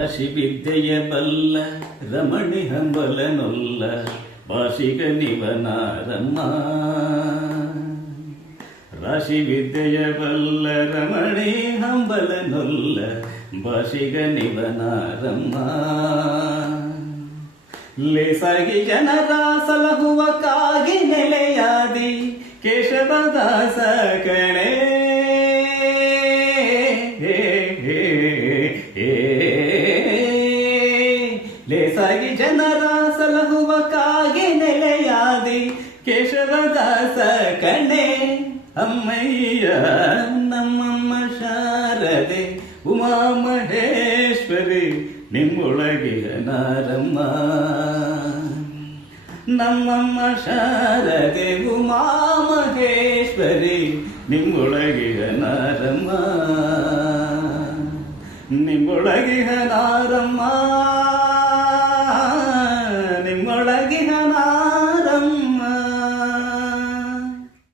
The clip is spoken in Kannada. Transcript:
ರಾಶಿ ವಿದ್ಯೆಯ ಬಲ್ಲ ರಮಣಿ ಹಂಬಲನೊಲ್ಲ ಭಾಷಿಗ ನಿವನಾರಮ್ಮ. ರಾಶಿ ವಿದ್ಯೆಯ ಬಲ್ಲ ರಮಣಿ ಹಂಬಲನೊಲ್ಲ ಭಾಷಿಗ ನಿವನಾರಮ್ಮ. ಲೇಸಾಗಿ ಜನರ ಸಲಹುವ ಕಾಗಿ ನೆಲೆಯಾದಿ ಕೇಶವದಾಸ ಕಣೆ. ಲೇಸಾಗಿ ಜನರ ಸಲಹುವ ಕಾಗಿ ನೆಲೆಯಾದಿ ಕೇಶವದಾಸ ಕಣೆ. ಅಮ್ಮಯ್ಯ ನಮ್ಮಮ್ಮ ಶಾರದೆ ಉಮಾ ಮಹೇಶ್ವರಿ ನಿಮ್ಮೊಳಗಿಯ ನಾರಮ್ಮ. ನಮ್ಮಮ್ಮ ಶಾರದೆ ಉಮಾ ಮಹೇಶ್ವರಿ ನಿಮ್ಮೊಳಗಿಯ ನಾರಮ್ಮ. ನಿಮ್ಮೊಳಗಿಯ ನಾರಮ್ಮ.